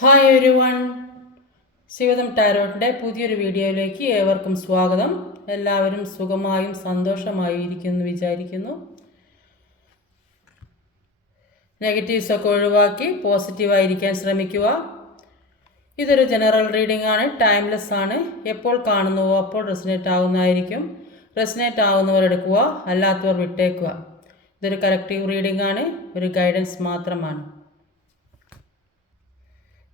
Hi everyone Shivadam ടാരോട്ടിന്റെ പുതിയൊരു വീഡിയോയിലേക്ക് ഏവർക്കും സ്വാഗതം. എല്ലാവരും സുഖമായും സന്തോഷമായും ഇരിക്കുന്നു വിചാരിക്കുന്നു. നെഗറ്റീവ്സൊക്കെ ഒഴിവാക്കി പോസിറ്റീവായിരിക്കാൻ ശ്രമിക്കുക. ഇതൊരു ജനറൽ റീഡിംഗ് ആണ് ടൈംലെസ് ആണ്. എപ്പോൾ കാണുന്നുവോ അപ്പോൾ റെസിനേറ്റ് ആവുന്നതായിരിക്കും. റെസിനേറ്റ് ആവുന്നവർ എടുക്കുക അല്ലാത്തവർ വിട്ടേക്കുക. ഇതൊരു കറക്റ്റീവ് റീഡിംഗ് ആണ് ഒരു ഗൈഡൻസ് മാത്രമാണ്.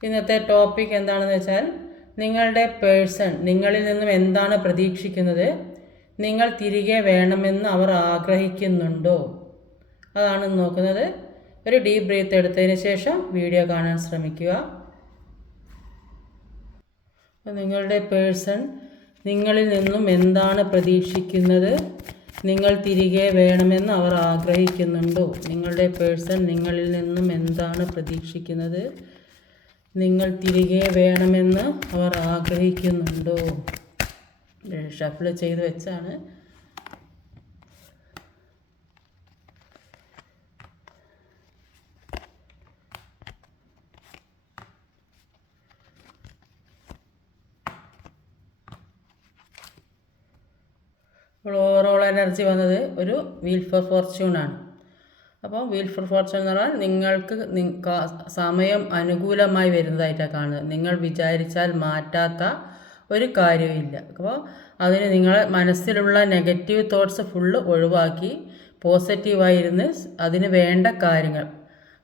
ഇന്നത്തെ ടോപ്പിക് എന്താണെന്ന് വെച്ചാൽ നിങ്ങളുടെ പേഴ്സൺ നിങ്ങളിൽ നിന്നും എന്താണ് പ്രതീക്ഷിക്കുന്നത്? നിങ്ങൾ തിരികെ വേണമെന്ന് അവർ ആഗ്രഹിക്കുന്നുണ്ടോ? അതാണ് നോക്കുന്നത്. ഒരു ഡീപ് ബ്രീത്ത് എടുത്തതിന് ശേഷം വീഡിയോ കാണാൻ ശ്രമിക്കുക. നിങ്ങളുടെ പേഴ്സൺ നിങ്ങളിൽ നിന്നും എന്താണ് പ്രതീക്ഷിക്കുന്നത്? നിങ്ങൾ തിരികെ വേണമെന്ന് അവർ ആഗ്രഹിക്കുന്നുണ്ടോ? നിങ്ങളുടെ പേഴ്സൺ നിങ്ങളിൽ നിന്നും എന്താണ് പ്രതീക്ഷിക്കുന്നത്? നിങ്ങൾ തിരികെ വേണമെന്ന് അവർ ആഗ്രഹിക്കുന്നുണ്ടോ? ഷഫിൾ ചെയ്ത് വെച്ചാണ്. അപ്പോൾ ഓവറോൾ എനർജി വന്നത് ഒരു വീൽ ഫോർ ഫോർച്യൂൺ ആണ്. അപ്പോൾ വീൽ ഫോർ ഫോർച്യൂൺ എന്ന് പറഞ്ഞാൽ നിങ്ങൾക്ക് സമയം അനുകൂലമായി വരുന്നതായിട്ടാണ് കാണുന്നത്. നിങ്ങൾ വിചാരിച്ചാൽ മാറ്റാത്ത ഒരു കാര്യമില്ല അപ്പോൾ അതിന് നിങ്ങളെ മനസ്സിലുള്ള നെഗറ്റീവ് തോട്ട്സ് ഫുള്ള് ഒഴിവാക്കി പോസിറ്റീവായിരുന്ന് അതിന് വേണ്ട കാര്യങ്ങൾ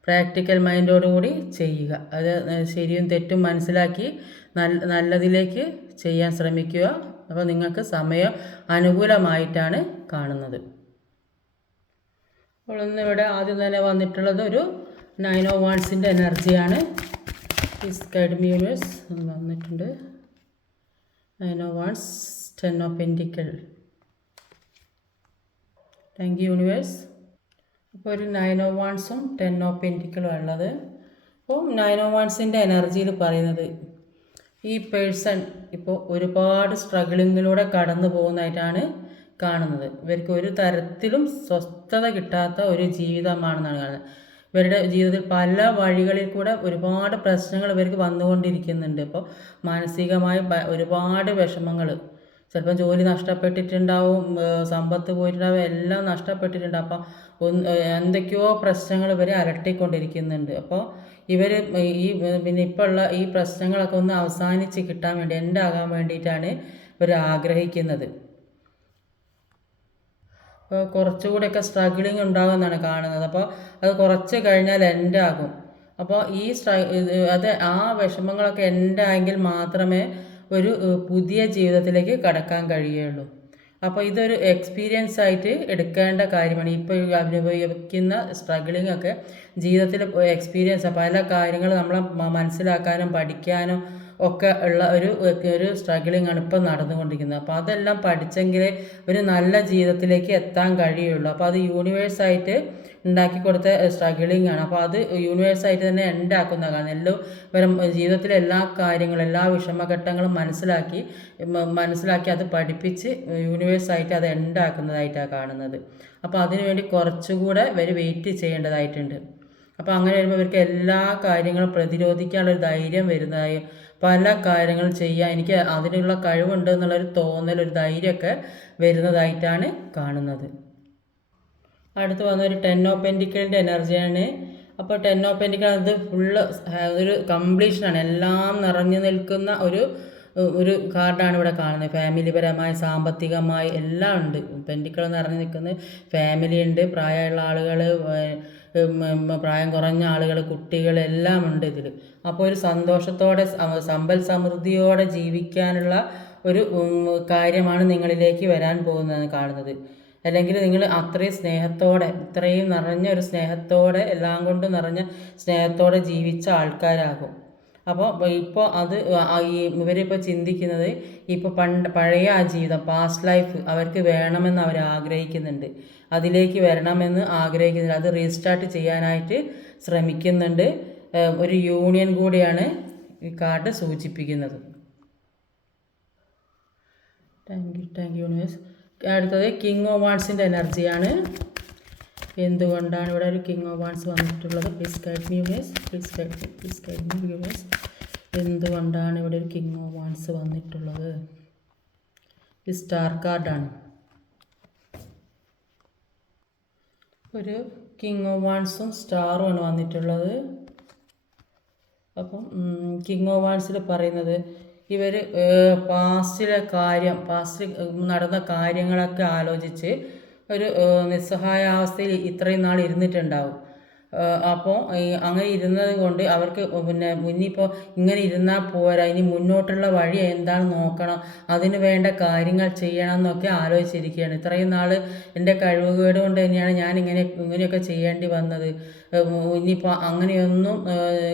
പ്രാക്ടിക്കൽ മൈൻഡോടുകൂടി ചെയ്യുക. അത് ശരിയും തെറ്റും മനസ്സിലാക്കി നല്ല നല്ലതിലേക്ക് ചെയ്യാൻ ശ്രമിക്കുക. അപ്പോൾ നിങ്ങൾക്ക് സമയം അനുകൂലമായിട്ടാണ് കാണുന്നത്. അപ്പോൾ ഇന്നിവിടെ ആദ്യം തന്നെ വന്നിട്ടുള്ളത് ഒരു നയൻ ഓ വൺസിന്റെ എനർജിയാണ്. ഇസ് ഗൈഡ് മ്യൂണിവേഴ്സ് വന്നിട്ടുണ്ട്. Nine of wands ten of pentacle thank you universe അപ്പോൾ ഒരു നയൻ ഓ വൺസും ടെൻ ഓ പെന്റിക്കലും ഉള്ളത് അപ്പോൾ നയൻ ഓ വൺസിന്റെ എനർജിയിൽ പറയുന്നത് ഈ പേഴ്സൺ ഇപ്പോൾ ഒരുപാട് സ്ട്രഗിളിങ്ങിലൂടെ കടന്നു പോകുന്നതായിട്ടാണ് കാണുന്നത്. ഇവർക്ക് ഒരു തരത്തിലും സ്വസ്ഥത കിട്ടാത്ത ഒരു ജീവിതമാണെന്നാണ് കാണുന്നത്. ഇവരുടെ ജീവിതത്തിൽ പല വഴികളിൽ കൂടെ ഒരുപാട് പ്രശ്നങ്ങൾ ഇവർക്ക് വന്നുകൊണ്ടിരിക്കുന്നുണ്ട്. ഇപ്പോൾ മാനസികമായി ഒരുപാട് വിഷമങ്ങൾ ചിലപ്പോൾ ജോലി നഷ്ടപ്പെട്ടിട്ടുണ്ടാവും സമ്പത്ത് പോയിട്ടുണ്ടാവും എല്ലാം നഷ്ടപ്പെട്ടിട്ടുണ്ടാവും അപ്പം ഒന്ന് എന്തൊക്കെയോ പ്രശ്നങ്ങൾ ഇവരെ അലട്ടിക്കൊണ്ടിരിക്കുന്നുണ്ട്. അപ്പോൾ ഇവർ ഈ പിന്നെ ഇപ്പോൾ ഉള്ള ഈ പ്രശ്നങ്ങളൊക്കെ ഒന്ന് അവസാനിച്ച് കിട്ടാൻ വേണ്ടി എന്റെ ആകാൻ വേണ്ടിയിട്ടാണ് ഇവർ ആഗ്രഹിക്കുന്നത്. കുറച്ചുകൂടെയൊക്കെ സ്ട്രഗിളിങ് ഉണ്ടാകുമെന്നാണ് കാണുന്നത്. അപ്പോൾ അത് കുറച്ച് കഴിഞ്ഞാൽ എന്റെ ആകും. അപ്പോൾ ഈ അത് ആ വിഷമങ്ങളൊക്കെ എന്റെ ആയെങ്കിൽ മാത്രമേ ഒരു പുതിയ ജീവിതത്തിലേക്ക് കടക്കാൻ കഴിയുള്ളൂ. അപ്പോൾ ഇതൊരു എക്സ്പീരിയൻസ് ആയിട്ട് എടുക്കേണ്ട കാര്യമാണ്. ഇപ്പോൾ അനുഭവിക്കുന്ന സ്ട്രഗിളിംഗ് ഒക്കെ ജീവിതത്തിൽ എക്സ്പീരിയൻസ് പല കാര്യങ്ങൾ നമ്മളെ മനസ്സിലാക്കാനും പഠിക്കാനും ഒക്കെ ഉള്ള ഒരു ഒരു സ്ട്രഗിളിംഗ് ആണ് ഇപ്പം നടന്നുകൊണ്ടിരിക്കുന്നത്. അപ്പോൾ അതെല്ലാം പഠിച്ചെങ്കിലേ ഒരു നല്ല ജീവിതത്തിലേക്ക് എത്താൻ കഴിയുള്ളൂ. അപ്പോൾ അത് യൂണിവേഴ്സായിട്ട് ഉണ്ടാക്കി കൊടുത്ത സ്ട്രഗിളിംഗ് ആണ്. അപ്പോൾ അത് യൂണിവേഴ്സായിട്ട് തന്നെ ഉണ്ടാക്കുന്ന കാരണം എല്ലാം ജീവിതത്തിലെ എല്ലാ കാര്യങ്ങളും എല്ലാ വിഷമഘട്ടങ്ങളും മനസ്സിലാക്കി മനസ്സിലാക്കി അത് പഠിപ്പിച്ച് യൂണിവേഴ്സായിട്ട് അത് ഉണ്ടാക്കുന്നതായിട്ടാണ് കാണുന്നത്. അപ്പോൾ അതിനുവേണ്ടി കുറച്ചുകൂടെ ഇവർ വെയിറ്റ് ചെയ്യേണ്ടതായിട്ടുണ്ട്. അപ്പോൾ അങ്ങനെ വരുമ്പോൾ ഇവർക്ക് എല്ലാ കാര്യങ്ങളും പ്രതിരോധിക്കാനുള്ള ധൈര്യം വരുന്നതായും പല കാര്യങ്ങൾ ചെയ്യാൻ എനിക്ക് അതിനുള്ള കഴിവുണ്ട് എന്നുള്ളൊരു തോന്നൽ ഒരു ധൈര്യമൊക്കെ വരുന്നതായിട്ടാണ് കാണുന്നത്. അടുത്ത് വന്ന ഒരു ഓ പെന്റിക്കലിന്റെ എനർജിയാണ്. അപ്പോൾ ഓ പെന്റിക്കൽ അത് ഫുള്ള് ഒരു കംപ്ലീഷനാണ്. എല്ലാം നിറഞ്ഞു നിൽക്കുന്ന ഒരു ഒരു കാർഡാണ് ഇവിടെ കാണുന്നത്. ഫാമിലിപരമായി സാമ്പത്തികമായി എല്ലാം ഉണ്ട്. പെന്റിക്കൾ നിറഞ്ഞു നിൽക്കുന്നത് ഫാമിലി ഉണ്ട് പ്രായമുള്ള ആളുകൾ പ്രായം കുറഞ്ഞ ആളുകൾ കുട്ടികൾ എല്ലാം ഉണ്ട് ഇതിൽ. അപ്പോൾ ഒരു സന്തോഷത്തോടെ സമ്പൽ സമൃദ്ധിയോടെ ജീവിക്കാനുള്ള ഒരു കാര്യമാണ് നിങ്ങളിലേക്ക് വരാൻ പോകുന്നത് കാണുന്നത്. അല്ലെങ്കിൽ നിങ്ങൾ അത്രയും സ്നേഹത്തോടെ ഇത്രയും നിറഞ്ഞ ഒരു സ്നേഹത്തോടെ എല്ലാം കൊണ്ടും നിറഞ്ഞ സ്നേഹത്തോടെ ജീവിച്ച ആൾക്കാരാകും. അപ്പോൾ ഇപ്പോൾ അത് ഈ ഇവരിപ്പോൾ ചിന്തിക്കുന്നത് ഇപ്പോൾ പണ്ട് പഴയ ആ ജീവിതം പാസ്റ്റ് ലൈഫ് അവർക്ക് വേണമെന്ന് അവർ ആഗ്രഹിക്കുന്നുണ്ട്. അതിലേക്ക് വരണമെന്ന് ആഗ്രഹിക്കുന്നുണ്ട്. അത് റീസ്റ്റാർട്ട് ചെയ്യാനായിട്ട് ശ്രമിക്കുന്നുണ്ട്. ഒരു യൂണിയൻ കൂടിയാണ് ഈ കാർഡ് സൂചിപ്പിക്കുന്നത്. Thank you thank you universe അടുത്തത് കിങ് ഓഫ് വാൺസിന്റെ എനർജിയാണ് എന്തുകൊണ്ടാണ് ഇവിടെ ഒരു കിങ് ഓഫ് വാൻസ് വന്നിട്ടുള്ളത്? Please guide me guys please guide please guide me guys എന്തുകൊണ്ടാണ് ഇവിടെ ഒരു കിങ് ഓഫ് വാൻസ് വന്നിട്ടുള്ളത്? ഈ സ്റ്റാർ കാർഡാണ് ഒരു കിങ് ഓഫ് വാൺസും സ്റ്റാറുമാണ് വന്നിട്ടുള്ളത്. അപ്പം കിങ് ഓഫ് വാൻസിൽ പറയുന്നത് ഇവർ പാസ്റ്റിലെ കാര്യം പാസ്റ്റിൽ നടന്ന കാര്യങ്ങളൊക്കെ ആലോചിച്ച് ഒരു നിസ്സഹായ അവസ്ഥയിൽ ഇത്രയും നാൾ ഇരുന്നിട്ടുണ്ടാവും. അപ്പോൾ അങ്ങനെ ഇരുന്നത് കൊണ്ട് അവർക്ക് പിന്നെ മുന്നിപ്പോൾ ഇങ്ങനെ ഇരുന്നാൽ പോരാ ഇനി മുന്നോട്ടുള്ള വഴി എന്താണ് നോക്കണം അതിന് വേണ്ട കാര്യങ്ങൾ ചെയ്യണം എന്നൊക്കെ ആലോചിച്ചിരിക്കുകയാണ്. ഇത്രയും നാൾ എന്റെ കഴിവുകേട് കൊണ്ട് തന്നെയാണ് ഞാൻ ഇങ്ങനെ ഇങ്ങനെയൊക്കെ ചെയ്യേണ്ടി വന്നത്. ഇനിയിപ്പോൾ അങ്ങനെയൊന്നും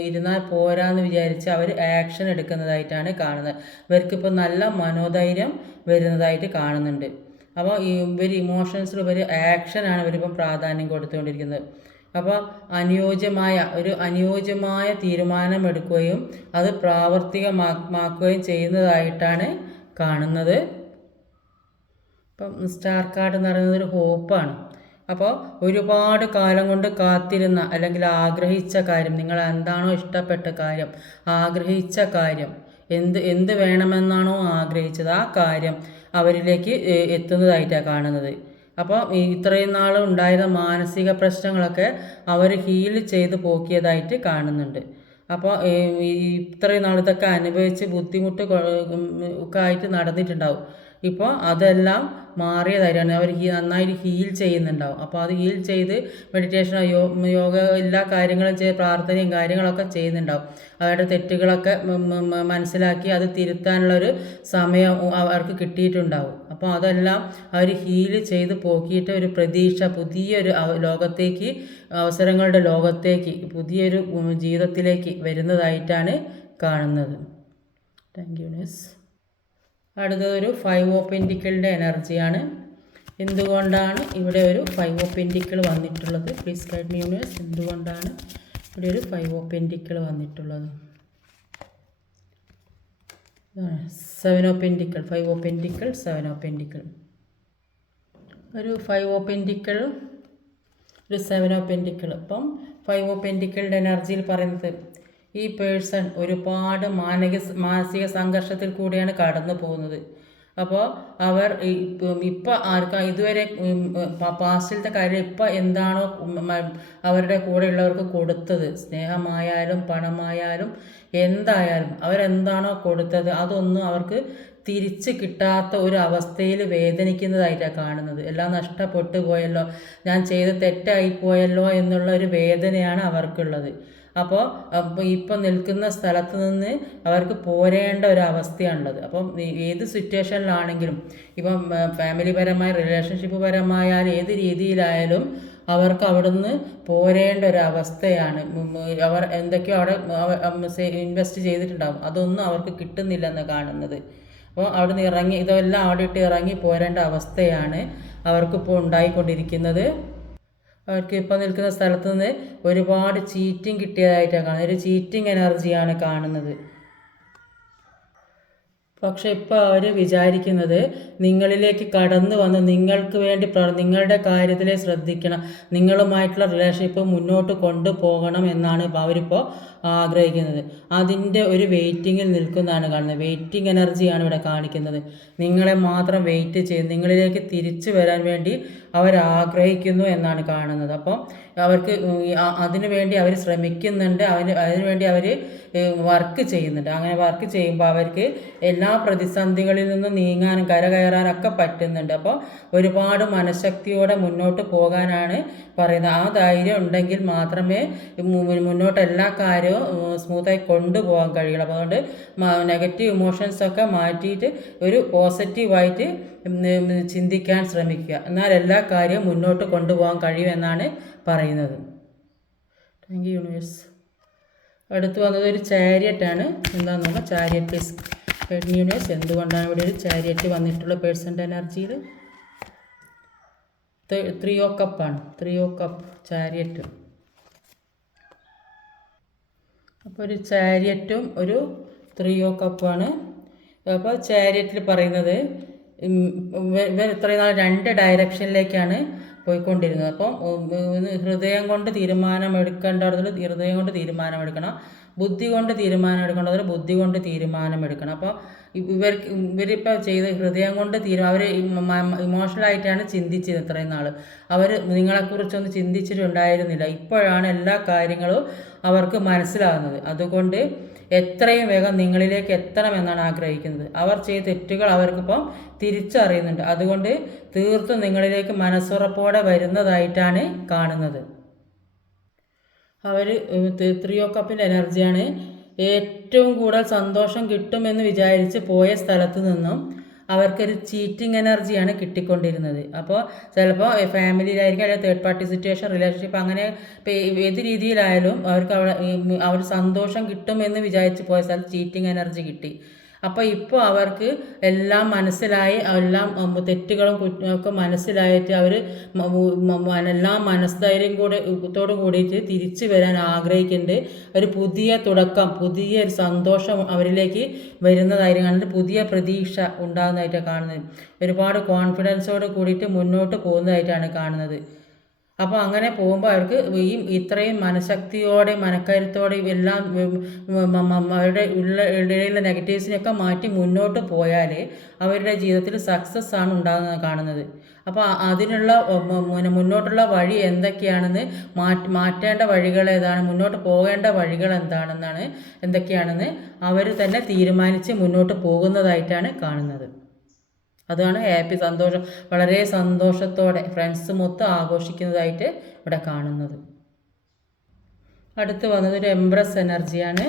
ഇരുന്നാൽ പോരാന്ന് വിചാരിച്ച് അവർ ആക്ഷൻ എടുക്കുന്നതായിട്ടാണ് കാണുന്നത്. ഇവർക്കിപ്പോൾ നല്ല മനോധൈര്യം വരുന്നതായിട്ട് കാണുന്നുണ്ട്. അപ്പോൾ ഇവർ ഇമോഷൻസിൽ ഇവർ ആക്ഷനാണ് ഇവരിപ്പം പ്രാധാന്യം കൊടുത്തുകൊണ്ടിരിക്കുന്നത്. അപ്പോൾ അനുയോജ്യമായ ഒരു അനുയോജ്യമായ തീരുമാനമെടുക്കുകയും അത് പ്രാവർത്തികമാക്കുകയും ചെയ്യുന്നതായിട്ടാണ് കാണുന്നത്. ഇപ്പം സ്റ്റാർ കാർഡ് എന്ന് പറയുന്നത് ഒരു ഹോപ്പാണ് അപ്പോൾ ഒരുപാട് കാലം കൊണ്ട് കാത്തിരുന്ന അല്ലെങ്കിൽ ആഗ്രഹിച്ച കാര്യം നിങ്ങൾ എന്താണോ ഇഷ്ടപ്പെട്ട കാര്യം ആഗ്രഹിച്ച കാര്യം എന്ത് എന്ത് വേണമെന്നാണോ ആഗ്രഹിച്ചത് ആ കാര്യം അവരിലേക്ക് എത്തുന്നതായിട്ടാണ് കാണുന്നത്. അപ്പോൾ ഇത്രയും നാൾ ഉണ്ടായിരുന്ന മാനസിക പ്രശ്നങ്ങളൊക്കെ അവർ ഹീൽ ചെയ്ത് പോക്കിയതായിട്ട് കാണുന്നുണ്ട്. അപ്പോൾ ഇത്രയും നാൾ ഇതൊക്കെ അനുഭവിച്ച് ബുദ്ധിമുട്ട് ഒക്കെ ആയിട്ട് നടന്നിട്ടുണ്ടാവും. ഇപ്പോൾ അതെല്ലാം മാറിയതായിട്ടാണ് അവർ ഹീ നന്നായിട്ട് ഹീൽ ചെയ്യുന്നുണ്ടാവും. അപ്പോൾ അത് ഹീൽ ചെയ്ത് മെഡിറ്റേഷനോ യോ യോഗ എല്ലാ കാര്യങ്ങളും ചെയ്ത് പ്രാർത്ഥനയും കാര്യങ്ങളൊക്കെ ചെയ്യുന്നുണ്ടാവും. അവരുടെ തെറ്റുകളൊക്കെ മനസ്സിലാക്കി അത് തിരുത്താനുള്ളൊരു സമയം അവർക്ക് കിട്ടിയിട്ടുണ്ടാവും. അപ്പോൾ അതെല്ലാം അവർ ഹീൽ ചെയ്ത് പോക്കിയിട്ട് ഒരു പ്രതീക്ഷ പുതിയൊരു ലോകത്തേക്ക് അവസരങ്ങളുടെ ലോകത്തേക്ക് പുതിയൊരു ജീവിതത്തിലേക്ക് വരുന്നതായിട്ടാണ് കാണുന്നത്. താങ്ക് യു നെസ് അടുത്തതൊരു ഫൈവ് ഓ പെന്റിക്കിളിന്റെ എനർജിയാണ് എന്തുകൊണ്ടാണ് ഇവിടെ ഒരു ഫൈവ് ഓ വന്നിട്ടുള്ളത്? പ്ലീസ് ഗൈഡ് മീ യൂണിവേഴ്സ് എന്തുകൊണ്ടാണ് ഇവിടെ ഒരു ഫൈവ് ഓ വന്നിട്ടുള്ളത്? Seven of pentacle five of pentacle seven of ഒരു ഫൈവ് ഓ ഒരു സെവൻ ഓ അപ്പം ഫൈവ് ഓ എനർജിയിൽ പറയുന്നത് ഈ പേഴ്സൺ ഒരുപാട് മാനസിക മാനസിക സംഘർഷത്തിൽ കൂടിയാണ് കടന്നു പോകുന്നത്. അപ്പോൾ അവർ ഇപ്പം ആർക്കാ ഇതുവരെ പാസ്റ്റിലത്തെ കാര്യം ഇപ്പം എന്താണോ അവരുടെ കൂടെയുള്ളവർക്ക് കൊടുത്തത്. സ്നേഹമായാലും പണമായാലും എന്തായാലും അവരെന്താണോ കൊടുത്തത് അതൊന്നും അവർക്ക് തിരിച്ച് കിട്ടാത്ത ഒരു അവസ്ഥയിൽ വേദനിക്കുന്നതായിട്ടാണ് കാണുന്നത്. എല്ലാം നഷ്ടപ്പെട്ടു പോയല്ലോ ഞാൻ ചെയ്ത് തെറ്റായി പോയല്ലോ എന്നുള്ള ഒരു വേദനയാണ് അവർക്കുള്ളത്. അപ്പോൾ ഇപ്പം നിൽക്കുന്ന സ്ഥലത്ത് നിന്ന് അവർക്ക് പോരേണ്ട ഒരു അവസ്ഥയാണുള്ളത്. അപ്പം ഏത് സിറ്റുവേഷനിലാണെങ്കിലും ഇപ്പം ഫാമിലി പരമായ റിലേഷൻഷിപ്പ് പരമായാലും ഏത് രീതിയിലായാലും അവർക്ക് അവിടുന്ന് പോരേണ്ട ഒരു അവസ്ഥയാണ്. അവർ എന്തൊക്കെയോ അവിടെ ഇൻവെസ്റ്റ് ചെയ്തിട്ടുണ്ടാകും അതൊന്നും അവർക്ക് കിട്ടുന്നില്ലെന്ന് കാണുന്നത്. അപ്പോൾ അവിടുന്ന് ഇറങ്ങി ഇതെല്ലാം അവിടെ ഇട്ട് ഇറങ്ങി പോരേണ്ട അവസ്ഥയാണ് അവർക്കിപ്പോൾ ഉണ്ടായിക്കൊണ്ടിരിക്കുന്നത്. അവർക്ക് ഇപ്പോൾ നിൽക്കുന്ന സ്ഥലത്ത് നിന്ന് ഒരുപാട് ചീറ്റിംഗ് കിട്ടിയതായിട്ടാണ് കാണുന്നത്. ഒരു ചീറ്റിംഗ് എനർജിയാണ് കാണുന്നത്. പക്ഷെ ഇപ്പോൾ അവർ വിചാരിക്കുന്നത് നിങ്ങളിലേക്ക് കടന്നു വന്ന് നിങ്ങൾക്ക് വേണ്ടി നിങ്ങളുടെ കാര്യത്തിലെ ശ്രദ്ധിക്കണം. നിങ്ങളുമായിട്ടുള്ള റിലേഷൻഷിപ്പ് മുന്നോട്ട് കൊണ്ടുപോകണം എന്നാണ് അവരിപ്പോൾ ആഗ്രഹിക്കുന്നത്. അതിന്റെ ഒരു വെയിറ്റിങ്ങിൽ നിൽക്കുന്നതാണ് കാണുന്നത്. വെയിറ്റിംഗ് എനർജിയാണ് ഇവിടെ കാണിക്കുന്നത്. നിങ്ങളെ മാത്രം വെയിറ്റ് ചെയ്ത് നിങ്ങളിലേക്ക് തിരിച്ചു വരാൻ വേണ്ടി അവർ ആഗ്രഹിക്കുന്നു എന്നാണ് കാണുന്നത്. അപ്പം അവർക്ക് അതിനു വേണ്ടി അവർ ശ്രമിക്കുന്നുണ്ട്. അതിന് അതിനു വേണ്ടി അവർ വർക്ക് ചെയ്യുന്നുണ്ട്. അങ്ങനെ വർക്ക് ചെയ്യുമ്പോൾ അവർക്ക് എല്ലാ പ്രതിസന്ധികളിൽ നിന്നും നീങ്ങാനും കരകയറാനൊക്കെ പറ്റുന്നുണ്ട്. അപ്പോൾ ഒരുപാട് മനഃശക്തിയോടെ മുന്നോട്ട് പോകാനാണ് പറയുന്നത്. ആ ധൈര്യം ഉണ്ടെങ്കിൽ മാത്രമേ മുന്നോട്ട് എല്ലാ കാര്യവും സ്മൂത്തായി കൊണ്ടുപോകാൻ കഴിയണം. അപ്പോൾ അതുകൊണ്ട് നെഗറ്റീവ് ഇമോഷൻസൊക്കെ മാറ്റിയിട്ട് ഒരു പോസിറ്റീവായിട്ട് ചിന്തിക്കാൻ ശ്രമിക്കുക. എന്നാൽ എല്ലാ കാര്യവും മുന്നോട്ട് കൊണ്ടുപോകാൻ കഴിയുമെന്നാണ് പറയുന്നത്. താങ്ക് യു യൂണിവേഴ്സ് അടുത്ത് വന്നത് ഒരു ചാരിയറ്റാണ് എന്താണെന്ന് പറഞ്ഞാൽ ചാരിയറ്റ് യൂണിവേഴ്സ് എന്തുകൊണ്ടാണ് ഇവിടെ ഒരു ചാരിയറ്റ് വന്നിട്ടുള്ള പേഴ്സന്റെ എനർജിയിൽ ത്രീ ഓ കപ്പാണ് ത്രീ ഓ കപ്പ് ചാരിയറ്റ് അപ്പോൾ ഒരു ചാരിയറ്റും ഒരു ത്രീയോ കപ്പാണ് അപ്പോൾ ചാരിയറ്റിൽ പറയുന്നത് ഇവർ ഇത്രയും നാൾ രണ്ട് ഡയറക്ഷനിലേക്കാണ് പോയിക്കൊണ്ടിരുന്നത്. അപ്പം ഹൃദയം കൊണ്ട് തീരുമാനമെടുക്കേണ്ടത് ഹൃദയം കൊണ്ട് തീരുമാനമെടുക്കണം. ബുദ്ധി കൊണ്ട് തീരുമാനം എടുക്കേണ്ടവർ ബുദ്ധി കൊണ്ട് തീരുമാനം എടുക്കണം അപ്പോൾ ഇവർക്ക് ഇവരിപ്പോൾ ചെയ്ത് ഹൃദയം കൊണ്ട് തീരുമാനം അവർ ഇമോഷണലായിട്ടാണ് ചിന്തിച്ചത് ഇത്രയും നാൾ അവർ നിങ്ങളെക്കുറിച്ചൊന്നും ചിന്തിച്ചിട്ടുണ്ടായിരുന്നില്ല. ഇപ്പോഴാണ് എല്ലാ കാര്യങ്ങളും അവർക്ക് മനസ്സിലാകുന്നത്. അതുകൊണ്ട് എത്രയും വേഗം നിങ്ങളിലേക്ക് എത്തണമെന്നാണ് ആഗ്രഹിക്കുന്നത്. അവർ ചെയ്ത തെറ്റുകൾ അവർക്കിപ്പം തിരിച്ചറിയുന്നുണ്ട്. അതുകൊണ്ട് തീർത്തും നിങ്ങളിലേക്ക് മനസ്സുറപ്പോടെ വരുന്നതായിട്ടാണ് കാണുന്നത്. അവർ ത്രിയോ കപ്പിന്റെ എനർജിയാണ് ഏറ്റവും കൂടുതൽ സന്തോഷം കിട്ടുമെന്ന് വിചാരിച്ച് പോയ സ്ഥലത്ത് നിന്നും അവർക്കൊരു ചീറ്റിംഗ് എനർജിയാണ് കിട്ടിക്കൊണ്ടിരുന്നത്. അപ്പോൾ ചിലപ്പോൾ ഫാമിലിയിലായിരിക്കും അല്ലെങ്കിൽ തേർഡ് പാർട്ടി സിറ്റുവേഷൻ റിലേഷൻഷിപ്പ് അങ്ങനെ ഏത് രീതിയിലായാലും അവർക്ക് അവിടെ അവർ സന്തോഷം കിട്ടുമെന്ന് വിചാരിച്ച് പോയ സ്ഥലത്ത് ചീറ്റിംഗ് എനർജി കിട്ടി. അപ്പോൾ ഇപ്പോൾ അവർക്ക് എല്ലാം മനസ്സിലായി എല്ലാം തെറ്റുകളും ഒക്കെ മനസ്സിലായിട്ട് അവർ എല്ലാം മനസ്ധൈര്യം കൂടെ ത്തോട് കൂടിയിട്ട് തിരിച്ചു വരാൻ ആഗ്രഹിക്കുന്നുണ്ട് ഒരു പുതിയ തുടക്കം പുതിയ ഒരു സന്തോഷം അവരിലേക്ക് വരുന്നതായിരിക്കും. കണ്ടിട്ട് പുതിയ പ്രതീക്ഷ ഉണ്ടാകുന്നതായിട്ടാണ് കാണുന്നത്. ഒരുപാട് കോൺഫിഡൻസോട് കൂടിയിട്ട് മുന്നോട്ട് പോകുന്നതായിട്ടാണ് കാണുന്നത്. അപ്പോൾ അങ്ങനെ പോകുമ്പോൾ അവർക്ക് ഈ ഇത്രയും മനഃശക്തിയോടെ മനക്കരുത്തോടെ എല്ലാം അവരുടെ ഉള്ള ഇടയിലുള്ള നെഗറ്റീവ്സിനെയൊക്കെ മാറ്റി മുന്നോട്ട് പോയാൽ അവരുടെ ജീവിതത്തിൽ സക്സസ് ആണ് ഉണ്ടാകുന്നത് കാണുന്നത്. അപ്പോൾ അതിനുള്ള മുന്നോട്ടുള്ള വഴി എന്തൊക്കെയാണെന്ന് മാറ്റി മാറ്റേണ്ട വഴികൾ ഏതാണ്? മുന്നോട്ട് പോകേണ്ട വഴികൾ എന്താണെന്നാണ് എന്തൊക്കെയാണെന്ന് അവർ തന്നെ തീരുമാനിച്ച് മുന്നോട്ട് പോകുന്നതായിട്ടാണ് കാണുന്നത്. അതാണ് ഹാപ്പി സന്തോഷം. വളരെ സന്തോഷത്തോടെ ഫ്രണ്ട്സ് മൊത്തം ആഘോഷിക്കുന്നതായിട്ട് ഇവിടെ കാണുന്നത്. അടുത്ത് വന്നത് ഒരു എംബ്രസ് എനർജിയാണ്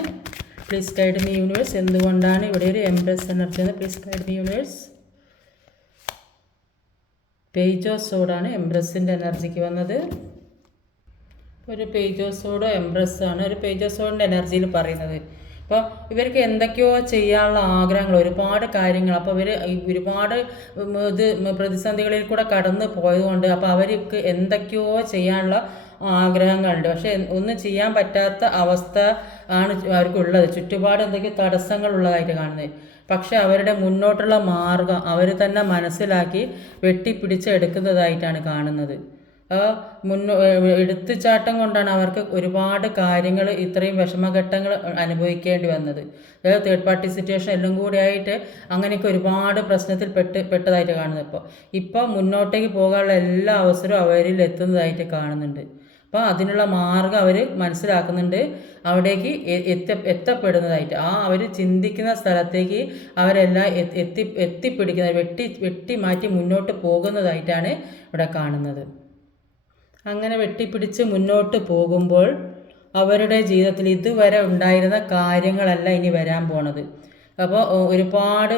പ്ലീസ് ഗൈഡ് മീ യൂണിവേഴ്സ് എന്തുകൊണ്ടാണ് ഇവിടെ ഒരു എംബ്രസ് എനർജി എന്ന് please guide me universe page of സോഡാണ് എംബ്രസിന്റെ എനർജിക്ക് വന്നത്. ഒരു പേജ് ഓഫ് സോഡോ എംബ്രസ് ആണ്. ഒരു പേജ് ഓഫ് സോഡിന്റെ എനർജിയിൽ പറയുന്നത്. അപ്പോൾ ഇവർക്ക് എന്തൊക്കെയോ ചെയ്യാനുള്ള ആഗ്രഹങ്ങൾ ഒരുപാട് കാര്യങ്ങൾ അപ്പോൾ ഇവർ ഒരുപാട് ഇത് പ്രതിസന്ധികളിൽ കൂടെ കടന്നു പോയതുകൊണ്ട് അപ്പോൾ അവർക്ക് എന്തൊക്കെയോ ചെയ്യാനുള്ള ആഗ്രഹങ്ങളുണ്ട്. പക്ഷേ ഒന്നും ചെയ്യാൻ പറ്റാത്ത അവസ്ഥ ആണ് അവർക്കുള്ളത്. ചുറ്റുപാട് എന്തൊക്കെയോ തടസ്സങ്ങളുള്ളതായിട്ട് കാണുന്നത്. പക്ഷേ അവരുടെ മുന്നോട്ടുള്ള മാർഗം അവർ തന്നെ മനസ്സിലാക്കി വെട്ടിപ്പിടിച്ചെടുക്കുന്നതായിട്ടാണ് കാണുന്നത്. മുന്നോ എടുത്തുചാട്ടം കൊണ്ടാണ് അവർക്ക് ഒരുപാട് കാര്യങ്ങൾ ഇത്രയും വിഷമഘട്ടങ്ങൾ അനുഭവിക്കേണ്ടി വന്നത്. തേർഡ് പാർട്ടി സിറ്റുവേഷൻ എല്ലാം കൂടി ആയിട്ട് അങ്ങനെയൊക്കെ ഒരുപാട് പ്രശ്നത്തിൽ പെട്ട് പെട്ടതായിട്ട് കാണുന്നത് ഇപ്പോൾ ഇപ്പോൾ മുന്നോട്ടേക്ക് പോകാനുള്ള എല്ലാ അവസരവും അവരിൽ എത്തുന്നതായിട്ട് കാണുന്നുണ്ട്. അപ്പോൾ അതിനുള്ള മാർഗം അവർ മനസ്സിലാക്കുന്നുണ്ട്. അവിടേക്ക് എത്ത എത്തപ്പെടുന്നതായിട്ട്. ആ അവർ ചിന്തിക്കുന്ന സ്ഥലത്തേക്ക് അവരെല്ലാം എത്തി എത്തിപ്പിടിക്കുന്ന വെട്ടി വെട്ടി മാറ്റി മുന്നോട്ട് പോകുന്നതായിട്ടാണ് ഇവിടെ കാണുന്നത്. അങ്ങനെ വെട്ടിപ്പിടിച്ച് മുന്നോട്ട് പോകുമ്പോൾ അവരുടെ ജീവിതത്തിൽ ഇതുവരെ ഉണ്ടായിരുന്ന കാര്യങ്ങളല്ല ഇനി വരാൻ പോണത്. അപ്പോൾ ഒരുപാട്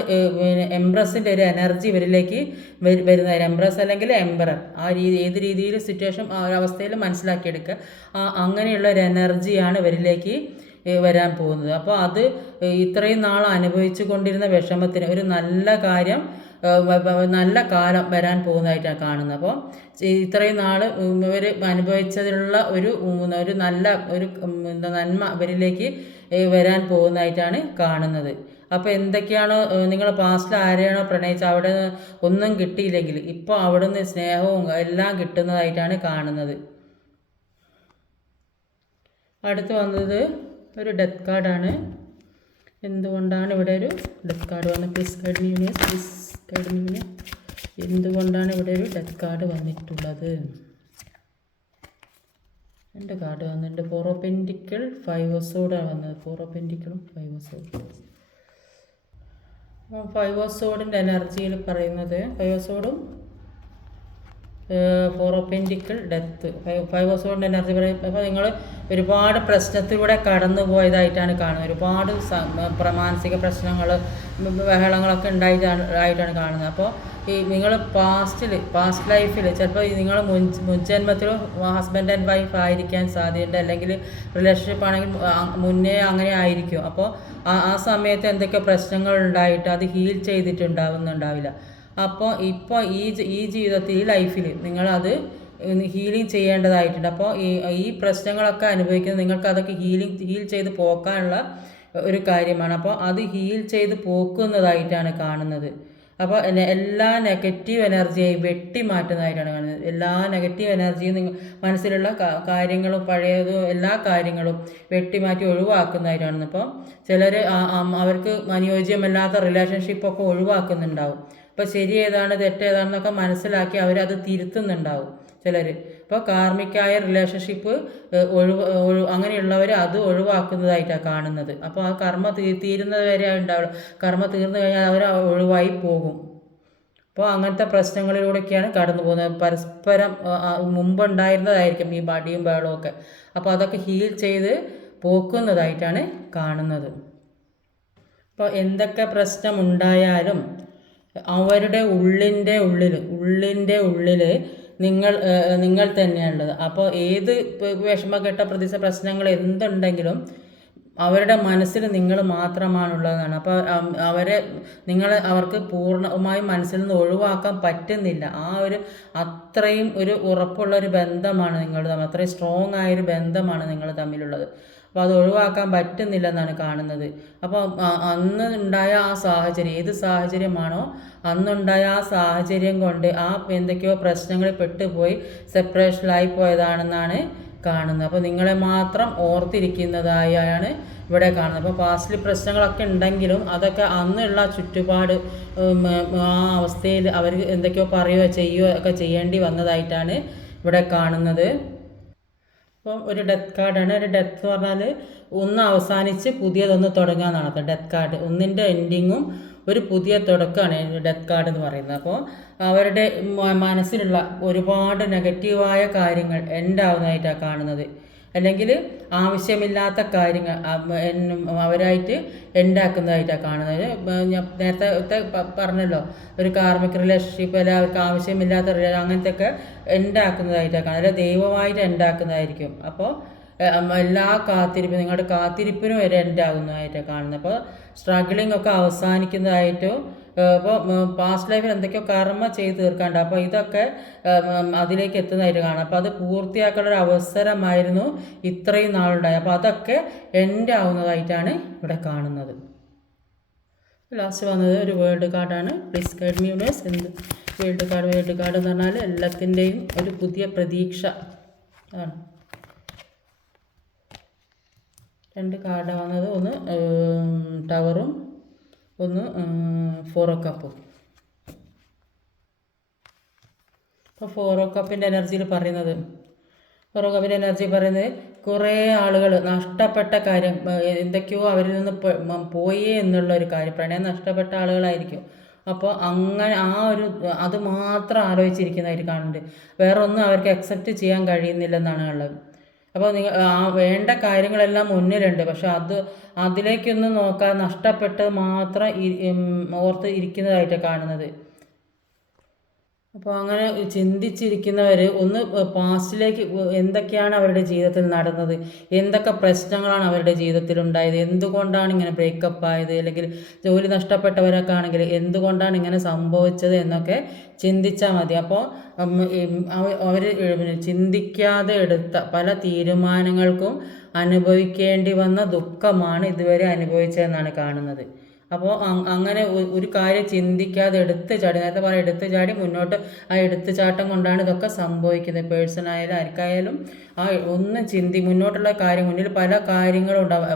എംബ്രസിന്റെ ഒരു എനർജി ഇവരിലേക്ക് വരുന്ന എംബ്രസ് അല്ലെങ്കിൽ എംബറർ ആ രീതി ഏത് രീതിയിൽ സിറ്റുവേഷൻ ആ ഒരു അവസ്ഥയിൽ മനസ്സിലാക്കിയെടുക്കുക. ആ അങ്ങനെയുള്ള ഒരു എനർജിയാണ് ഇവരിലേക്ക് വരാൻ പോകുന്നത്. അപ്പോൾ അത് ഇത്രയും നാൾ അനുഭവിച്ചു കൊണ്ടിരുന്ന വിഷമത്തിന് ഒരു നല്ല കാര്യം നല്ല കാലം വരാൻ പോകുന്നതായിട്ടാണ് കാണുന്നത്. അപ്പോൾ ഇത്രയും നാൾ ഇവർ അനുഭവിച്ചതിലുള്ള ഒരു ഒരു നല്ല ഒരു എന്താ നന്മ ഇവരിലേക്ക് വരാൻ പോകുന്നതായിട്ടാണ് കാണുന്നത്. അപ്പോൾ എന്തൊക്കെയാണ് നിങ്ങൾ പാസ്റ്റിൽ ആരെയാണോ പ്രണയിച്ചത്? അവിടെ ഒന്നും കിട്ടിയില്ലെങ്കിൽ ഇപ്പോൾ അവിടെ നിന്ന് സ്നേഹവും എല്ലാം കിട്ടുന്നതായിട്ടാണ് കാണുന്നത്. അടുത്ത് വന്നത് ഒരു ഡെത്ത് കാർഡാണ് എന്തുകൊണ്ടാണ് ഇവിടെ ഒരു ഡെത്ത് കാർഡ് വന്നത്? പ്ലീസ് ഗൈഡ് പ്ലീസ് മീ എന്തുകൊണ്ടാണ് ഇവിടെ ഒരു ഡെത്ത് കാർഡ് വന്നിട്ടുള്ളത്? രണ്ട് കാർഡ് വന്നിട്ടുണ്ട്. ഫോറോ പെന്റിക്കിൾ ഫൈവ് ഓസോഡാണ് വന്നത് ഫോറോ പെന്റിക്കിളും ഫൈവ് ഓസോഡ് ഫൈവ് ഓസോഡിന്റെ എനർജിയിൽ പറയുന്നത് five സോഡും four of pentacle death five five hours കൊണ്ട് എനർജി പറയും അപ്പോൾ നിങ്ങൾ ഒരുപാട് പ്രശ്നത്തിലൂടെ കടന്നു പോയതായിട്ടാണ് കാണുന്നത്. ഒരുപാട് മാനസിക പ്രശ്നങ്ങൾ ബഹളങ്ങളൊക്കെ ഉണ്ടായിട്ടാണ് ആയിട്ടാണ് കാണുന്നത്. അപ്പോൾ ഈ നിങ്ങൾ പാസ്റ്റിൽ പാസ്റ്റ് ലൈഫിൽ ചിലപ്പോൾ നിങ്ങൾ മുൻ മുൻജന്മത്തിൽ ഹസ്ബൻഡ് ആൻഡ് വൈഫ് ആയിരിക്കാൻ സാധ്യതയുണ്ട്. അല്ലെങ്കിൽ റിലേഷൻഷിപ്പ് ആണെങ്കിൽ മുന്നേ അങ്ങനെ ആയിരിക്കും. അപ്പോൾ ആ ആ സമയത്ത് എന്തൊക്കെ പ്രശ്നങ്ങൾ ഉണ്ടായിട്ട് അത് ഹീൽ ചെയ്തിട്ടുണ്ടാവുന്നുണ്ടാവില്ല. അപ്പോൾ ഇപ്പോൾ ഈ ഈ ജീവിതത്തിൽ ഈ ലൈഫിൽ നിങ്ങളത് ഹീലിംഗ് ചെയ്യേണ്ടതായിട്ടുണ്ട്. അപ്പോൾ ഈ ഈ പ്രശ്നങ്ങളൊക്കെ അനുഭവിക്കുന്നത് നിങ്ങൾക്ക് അതൊക്കെ ഹീലിംഗ് ഹീൽ ചെയ്ത് പോക്കാനുള്ള ഒരു കാര്യമാണ്. അപ്പോൾ അത് ഹീൽ ചെയ്ത് പോക്കുന്നതായിട്ടാണ് കാണുന്നത്. അപ്പോൾ എല്ലാ നെഗറ്റീവ് എനർജിയെയും വെട്ടി മാറ്റുന്നതായിട്ടാണ് കാണുന്നത്. എല്ലാ നെഗറ്റീവ് എനർജിയും നിങ്ങൾ മനസ്സിലുള്ള കാര്യങ്ങളും പഴയതും എല്ലാ കാര്യങ്ങളും വെട്ടി മാറ്റി ഒഴിവാക്കുന്നതായിട്ടാണ് അപ്പോൾ ചിലർ അവർക്ക് അനുയോജ്യമല്ലാത്ത റിലേഷൻഷിപ്പൊക്കെ ഒഴിവാക്കുന്നുണ്ടാവും. അപ്പോൾ ശരി ഏതാണ് തെറ്റ് ഏതാണെന്നൊക്കെ മനസ്സിലാക്കി അവരത് തിരുത്തുന്നുണ്ടാവും ചിലർ ഇപ്പോൾ കാർമിക്കായ റിലേഷൻഷിപ്പ് ഒഴിവ് ഒഴി അങ്ങനെയുള്ളവർ അത് ഒഴിവാക്കുന്നതായിട്ടാണ് കാണുന്നത്. അപ്പോൾ ആ കർമ്മ തീ തീരുന്നത് വരെ ഉണ്ടാവുള്ളൂ കർമ്മ തീർന്നു കഴിഞ്ഞാൽ അവർ ഒഴിവായി പോകും. അപ്പോൾ അങ്ങനത്തെ പ്രശ്നങ്ങളിലൂടെയൊക്കെയാണ് കടന്നു പോകുന്നത്. പരസ്പരം മുമ്പുണ്ടായിരുന്നതായിരിക്കും ഈ മടിയും ബഹളവും ഒക്കെ. അപ്പോൾ അതൊക്കെ ഹീൽ ചെയ്ത് പോക്കുന്നതായിട്ടാണ് കാണുന്നത്. അപ്പോൾ എന്തൊക്കെ പ്രശ്നമുണ്ടായാലും അവരുടെ ഉള്ളിന്റെ ഉള്ളിൽ ഉള്ളിന്റെ ഉള്ളിൽ നിങ്ങൾ നിങ്ങൾ തന്നെയാണുള്ളത്. അപ്പോൾ ഏത് വിഷമഘട്ട പ്രതിസ പ്രശ്നങ്ങൾ എന്തുണ്ടെങ്കിലും അവരുടെ മനസ്സിൽ നിങ്ങൾ മാത്രമാണുള്ളതെന്നാണ്. അപ്പോൾ അവരെ നിങ്ങൾ അവർക്ക് പൂർണമായും മനസ്സിൽ നിന്ന് ഒഴിവാക്കാൻ പറ്റുന്നില്ല. ആ ഒരു അത്രയും ഒരു ഉറപ്പുള്ള ഒരു ബന്ധമാണ് നിങ്ങൾ തമ്മിൽ അത്രയും സ്ട്രോങ് ആയൊരു ബന്ധമാണ് നിങ്ങൾ തമ്മിലുള്ളത്. അപ്പോൾ അത് ഒഴിവാക്കാൻ പറ്റുന്നില്ലെന്നാണ് കാണുന്നത്. അപ്പോൾ അന്ന് ഉണ്ടായ ആ സാഹചര്യം ഏത് സാഹചര്യമാണോ അന്നുണ്ടായ ആ സാഹചര്യം കൊണ്ട് ആ എന്തൊക്കെയോ പ്രശ്നങ്ങളിൽ പെട്ടുപോയി സെപ്പറേഷനിലായി പോയതാണെന്നാണ് കാണുന്നത്. അപ്പോൾ നിങ്ങളെ മാത്രം ഓർത്തിരിക്കുന്നതായാണ് ഇവിടെ കാണുന്നത്. അപ്പോൾ പാസ്റ്റിൽ പ്രശ്നങ്ങളൊക്കെ ഉണ്ടെങ്കിലും അതൊക്കെ അന്നുള്ള ചുറ്റുപാട് ആ അവസ്ഥയിൽ അവർ എന്തൊക്കെയോ പറയുകയോ ചെയ്യുകയോ ഒക്കെ ചെയ്യേണ്ടി വന്നതായിട്ടാണ് ഇവിടെ കാണുന്നത്. അപ്പം ഒരു ഡെത്ത് കാർഡാണ് ഒരു ഡെത്ത് എന്ന് പറഞ്ഞാൽ ഒന്ന് അവസാനിച്ച് പുതിയതൊന്ന് തുടങ്ങുക എന്നാണ് അപ്പോൾ ഡെത്ത് കാർഡ് ഒന്നിന്റെ എൻഡിങ്ങും ഒരു പുതിയ തുടക്കമാണ് ഡെത്ത് കാർഡ് എന്ന് പറയുന്നത്. അപ്പോൾ അവരുടെ മനസ്സിലുള്ള ഒരുപാട് നെഗറ്റീവായ കാര്യങ്ങൾ എൻഡ് ആവുന്നതായിട്ടാണ് കാണുന്നത്. അല്ലെങ്കിൽ ആവശ്യമില്ലാത്ത കാര്യങ്ങൾ അവരായിട്ട് ഉണ്ടാക്കുന്നതായിട്ടാണ് കാണുന്നത്. ഞാൻ നേരത്തെ പറഞ്ഞല്ലോ ഒരു കാർമിക് റിലേഷൻഷിപ്പ് അല്ല അവർക്ക് ആവശ്യമില്ലാത്ത അങ്ങനത്തെ ഒക്കെ ഉണ്ടാക്കുന്നതായിട്ടാണ് കാണുന്നത്. അല്ലെങ്കിൽ ദൈവമായിട്ട് ഉണ്ടാക്കുന്നതായിരിക്കും. അപ്പോൾ എല്ലാ കാത്തിരിപ്പും നിങ്ങളുടെ കാത്തിരിപ്പിനും വരെ എൻഡ് ആകുന്നതായിട്ടാണ് കാണുന്നത്. അപ്പോൾ സ്ട്രഗിളിംഗ് ഒക്കെ അവസാനിക്കുന്നതായിട്ടും ഇപ്പോൾ പാസ്റ്റ് ലൈഫിൽ എന്തൊക്കെയോ കർമ്മ ചെയ്ത് തീർക്കാണ്ട്. അപ്പോൾ ഇതൊക്കെ അതിലേക്ക് എത്തുന്നതായിട്ട് കാണാം. അപ്പോൾ അത് പൂർത്തിയാക്കാനുള്ള ഒരു അവസരമായിരുന്നു ഇത്രയും നാളുണ്ടായത് അപ്പോൾ അതൊക്കെ എന്റെ ആവുന്നതായിട്ടാണ് ഇവിടെ കാണുന്നത്. ലാസ്റ്റ് വന്നത് ഒരു വേൾഡ് കാർഡാണ് പ്ലീസ് ഗൈഡ് യൂണിവേഴ്സ് എന്ത് വേൾഡ് കാർഡ് വേൾഡ് കാർഡ് എന്ന് പറഞ്ഞാൽ എല്ലാത്തിന്റെയും ഒരു പുതിയ പ്രതീക്ഷ. ആണ്. രണ്ട് കാർഡാണ് വന്നത്. ഒന്ന് ടവറും ഒന്ന് ഫോറോ കപ്പ് ഇപ്പോൾ ഫോറോ കപ്പിന്റെ എനർജിയിൽ പറയുന്നത് ഫോറോ കപ്പിന്റെ എനർജി പറയുന്നത് കുറേ ആളുകൾ നഷ്ടപ്പെട്ട കാര്യം എന്തൊക്കെയോ അവരിൽ നിന്ന് പോയേ എന്നുള്ള ഒരു കാര്യം പ്രണയം നഷ്ടപ്പെട്ട ആളുകളായിരിക്കും. അപ്പോൾ അങ്ങനെ ആ ഒരു അത് മാത്രം ആലോചിച്ചിരിക്കുന്നവർ കാണുന്നുണ്ട്. വേറെ ഒന്നും അവർക്ക് അക്സെപ്റ്റ് ചെയ്യാൻ കഴിയുന്നില്ലെന്നാണ് ഉള്ളത്. അപ്പോൾ നിങ്ങൾ ആ വേണ്ട കാര്യങ്ങളെല്ലാം മുന്നിലുണ്ട്. പക്ഷെ അത് അതിലേക്കൊന്നും നോക്കാതെ നഷ്ടപ്പെട്ടത് മാത്രം ഓർത്ത് ഇരിക്കുന്നതായിട്ടാണ് കാണുന്നത്. അപ്പോൾ അങ്ങനെ ചിന്തിച്ചിരിക്കുന്നവർ ഒന്ന് പാസ്റ്റിലേക്ക് എന്തൊക്കെയാണ് അവരുടെ ജീവിതത്തിൽ നടന്നത്? എന്തൊക്കെ പ്രശ്നങ്ങളാണ് അവരുടെ ജീവിതത്തിൽ ഉണ്ടായത് എന്തുകൊണ്ടാണ് ഇങ്ങനെ ബ്രേക്കപ്പ് ആയത്? അല്ലെങ്കിൽ ജോലി നഷ്ടപ്പെട്ടവരൊക്കെ ആണെങ്കിൽ എന്തുകൊണ്ടാണ് ഇങ്ങനെ സംഭവിച്ചത് എന്നൊക്കെ ചിന്തിച്ചാൽ മതി. അപ്പോൾ അവർ ചിന്തിക്കാതെ എടുത്ത പല തീരുമാനങ്ങൾക്കും അനുഭവിക്കേണ്ടി വന്ന ദുഃഖമാണ് ഇതുവരെ അനുഭവിച്ചതെന്നാണ് കാണുന്നത്. അപ്പോൾ അങ്ങനെ ഒരു കാര്യം ചിന്തിക്കാതെ എടുത്ത് ചാടി നേരത്തെ പറയാം എടുത്ത് ചാടി മുന്നോട്ട് ആ എടുത്ത് ചാട്ടം കൊണ്ടാണ് ഇതൊക്കെ സംഭവിക്കുന്നത്. പേഴ്സൺ ആയാലും ആർക്കായാലും ആ ഒന്നും ചിന്തി മുന്നോട്ടുള്ള കാര്യം മുന്നിൽ പല കാര്യങ്ങളും ഉണ്ടാവും.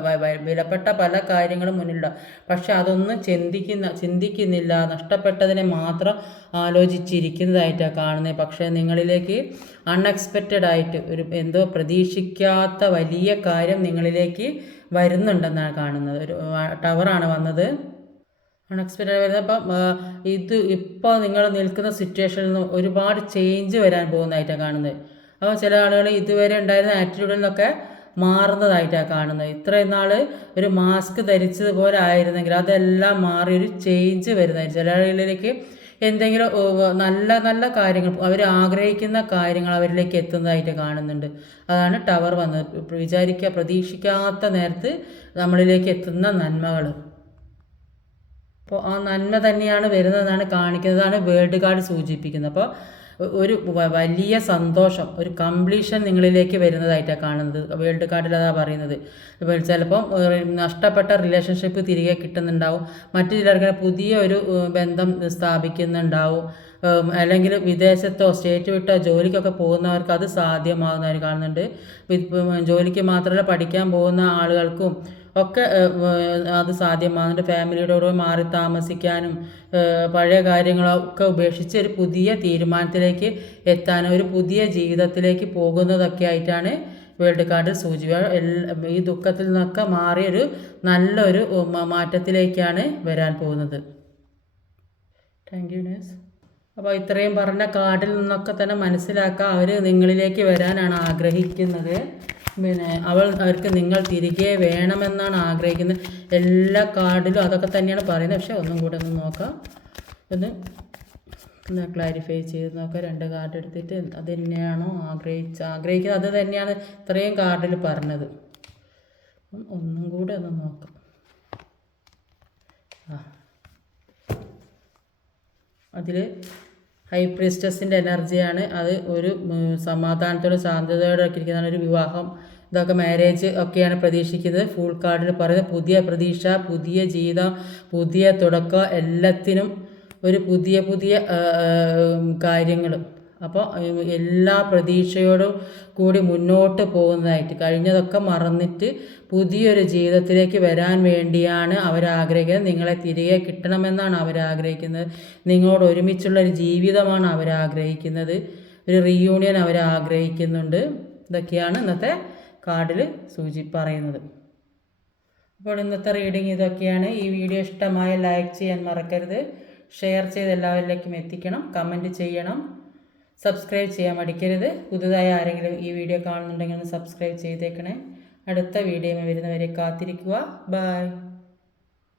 വിലപ്പെട്ട പല കാര്യങ്ങളും മുന്നിലുണ്ടാവും. പക്ഷെ അതൊന്നും ചിന്തിക്കുന്ന ചിന്തിക്കുന്നില്ല. നഷ്ടപ്പെട്ടതിനെ മാത്രം ആലോചിച്ചിരിക്കുന്നതായിട്ടാണ് കാണുന്നത് പക്ഷേ നിങ്ങളിലേക്ക് അൺഎക്സ്പെക്റ്റഡ് ആയിട്ട് ഒരു എന്തോ പ്രതീക്ഷിക്കാത്ത വലിയ കാര്യം നിങ്ങളിലേക്ക് വരുന്നുണ്ടെന്നാണ് കാണുന്നത്. ഒരു ടവറാണ് വന്നത്. അൺഎക്സ്പെക്റ്റഡ് വരുന്നത്. അപ്പം ഇത് ഇപ്പോൾ നിങ്ങൾ നിൽക്കുന്ന സിറ്റുവേഷനിൽ നിന്ന് ഒരുപാട് ചേഞ്ച് വരാൻ പോകുന്നതായിട്ടാണ് കാണുന്നത്. അപ്പോൾ ചില ആളുകൾ ഇതുവരെ ഉണ്ടായിരുന്ന ആറ്റിറ്റ്യൂഡിൽ നിന്നൊക്കെ മാറുന്നതായിട്ടാണ് കാണുന്നത്. ഇത്രയും നാൾ ഒരു മാസ്ക് ധരിച്ചതുപോലെ ആയിരുന്നെങ്കിൽ അതെല്ലാം മാറി ഒരു ചേഞ്ച് വരുന്നതായിരിക്കും. ചില ആളുകളിലേക്ക് എന്തെങ്കിലും നല്ല നല്ല കാര്യങ്ങൾ അവർ ആഗ്രഹിക്കുന്ന കാര്യങ്ങൾ അവരിലേക്ക് എത്തുന്നതായിട്ട് കാണുന്നുണ്ട്. അതാണ് ടവർ വന്നത്. വിചാരിക്കുക പ്രതീക്ഷിക്കാത്ത നേരത്ത് നമ്മളിലേക്ക് എത്തുന്ന നന്മകൾ. അപ്പോൾ ആ നന്മ തന്നെയാണ് വരുന്നതെന്നാണ് കാണിക്കുന്നതാണ് വേൾഡ് കാർഡ് സൂചിപ്പിക്കുന്നത്. അപ്പോൾ ഒരു വലിയ സന്തോഷം ഒരു കംപ്ലീഷൻ നിങ്ങളിലേക്ക് വരുന്നതായിട്ടാണ് കാണുന്നത്. വേൾഡ് കാർഡിൽ അതാ പറയുന്നത് ചിലപ്പം നഷ്ടപ്പെട്ട റിലേഷൻഷിപ്പ് തിരികെ കിട്ടുന്നുണ്ടാവും. മറ്റു ചിലർക്ക് പുതിയ ഒരു ബന്ധം സ്ഥാപിക്കുന്നുണ്ടാവും. അല്ലെങ്കിൽ വിദേശത്തോ സ്റ്റേറ്റ് വിട്ടോ ജോലിക്കൊക്കെ പോകുന്നവർക്ക് അത് സാധ്യമാകുന്നവർ കാണുന്നുണ്ട്. ജോലിക്ക് മാത്രമല്ല പഠിക്കാൻ പോകുന്ന ആളുകൾക്കും ഒക്കെ അത് സാധ്യമാണ്. സാധ്യമാകുന്നുണ്ട് ഫാമിലിയുടെ കൂടെ മാറി താമസിക്കാനും പഴയ കാര്യങ്ങളൊക്കെ ഉപേക്ഷിച്ച് ഒരു പുതിയ തീരുമാനത്തിലേക്ക് എത്താനും ഒരു പുതിയ ജീവിതത്തിലേക്ക് പോകുന്നതൊക്കെ ആയിട്ടാണ് വേൾഡ് കാർഡ് സൂചിക ഈ ദുഃഖത്തിൽ നിന്നൊക്കെ മാറിയൊരു നല്ലൊരു മാറ്റത്തിലേക്കാണ് വരാൻ പോകുന്നത്. താങ്ക് യു നേസ് അപ്പോൾ ഇത്രയും പറഞ്ഞ കാർഡിൽ നിന്നൊക്കെ തന്നെ മനസ്സിലാക്കുക അവർ നിങ്ങളിലേക്ക് വരാനാണ് ആഗ്രഹിക്കുന്നത്. പിന്നെ അവൾ അവർക്ക് നിങ്ങൾ തിരികെ വേണമെന്നാണ് ആഗ്രഹിക്കുന്നത്. എല്ലാ കാർഡിലും അതൊക്കെ തന്നെയാണ് പറയുന്നത്. പക്ഷേ ഒന്നും കൂടെ ഒന്ന് നോക്കാം. ഒന്ന് ഒന്ന് ക്ലാരിഫൈ ചെയ്ത് നോക്കാം. രണ്ട് കാർഡ് എടുത്തിട്ട് അത് തന്നെയാണോ ആഗ്രഹിച്ച ആഗ്രഹിക്കുന്നത് അത് തന്നെയാണ് ഇത്രയും കാർഡിൽ പറഞ്ഞത്. ഒന്നും കൂടെ ഒന്ന് നോക്കാം. അതിൽ ഹൈ പ്രിസ്റ്റസിന്റെ എനർജിയാണ് അത് ഒരു സമാധാനത്തോടെ ശാന്തതയോടെ ഒക്കെ ഇരിക്കുന്നതാണ് ഒരു വിവാഹം. ഇതൊക്കെ മാരേജ് ഒക്കെയാണ് പ്രതീക്ഷിക്കുന്നത്. ഫുൾ കാർഡിൽ പറയുന്നത് പുതിയ പ്രതീക്ഷ പുതിയ ജീവിതം പുതിയ തുടക്കം എല്ലാത്തിനും ഒരു പുതിയ പുതിയ കാര്യങ്ങൾ അപ്പോൾ എല്ലാ പ്രതീക്ഷയോടും കൂടി മുന്നോട്ട് പോകുന്നതായിട്ട് കഴിഞ്ഞതൊക്കെ മറന്നിട്ട് പുതിയൊരു ജീവിതത്തിലേക്ക് വരാൻ വേണ്ടിയാണ് അവരാഗ്രഹിക്കുന്നത്. നിങ്ങളെ തിരികെ കിട്ടണമെന്നാണ് അവരാഗ്രഹിക്കുന്നത്. നിങ്ങളോട് ഒരുമിച്ചുള്ള ഒരു ജീവിതമാണ് അവരാഗ്രഹിക്കുന്നത്. ഒരു റീയൂണിയൻ അവരാഗ്രഹിക്കുന്നുണ്ട്. ഇതൊക്കെയാണ് ഇന്നത്തെ കാർഡിൽ സൂചി പറയുന്നത് അപ്പോൾ ഇന്നത്തെ റീഡിങ് ഇതൊക്കെയാണ്. ഈ വീഡിയോ ഇഷ്ടമായ ലൈക്ക് ചെയ്യാൻ മറക്കരുത്. ഷെയർ ചെയ്ത് എല്ലാവരിലേക്കും എത്തിക്കണം. കമന്റ് ചെയ്യണം. സബ്സ്ക്രൈബ് ചെയ്യാൻ മടിക്കരുത്. പുതുതായി ആരെങ്കിലും ഈ വീഡിയോ കാണുന്നുണ്ടെങ്കിൽ ഒന്ന് സബ്സ്ക്രൈബ് ചെയ്തേക്കണേ. അടുത്ത വീഡിയോ വരുന്നവരെ കാത്തിരിക്കുക. ബൈ